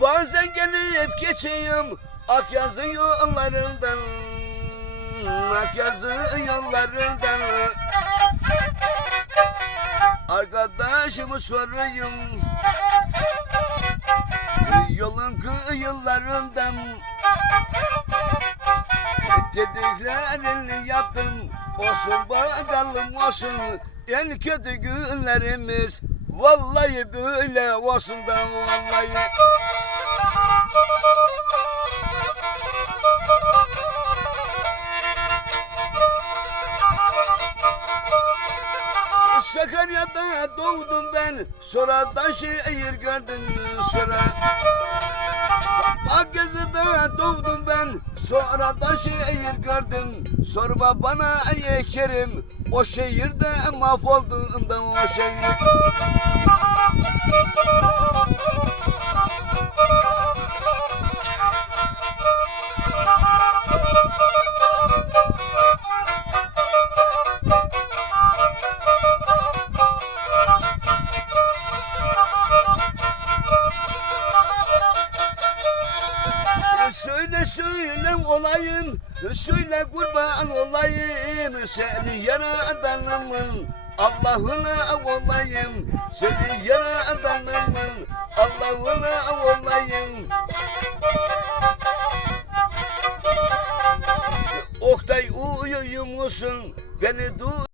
Bazen gelip geçeyim. Akyazı yollarından Akyazı yollarından. Arkadaşımı sorayım. Yolun kıyılarından. Dediklerini yaptım. Olsun bakalım olsun. En kötü günlerimiz. Vallahi böyle olsun da vallahi Sakarya'da doğdum ben. Sonradan şehir gördüm sonra Akgez'de doğdum ben. Sonradan şehir gördüm Sorma bana ey Kerim. O şehirde mahvoldum da o şehir Söyle söyle olayım. Söyle kurban olayım. Seni yaradanımın Allah'ına olayım. Seni yaradanımın Allah'ına olayım. Oktay uyuyor musun? Beni du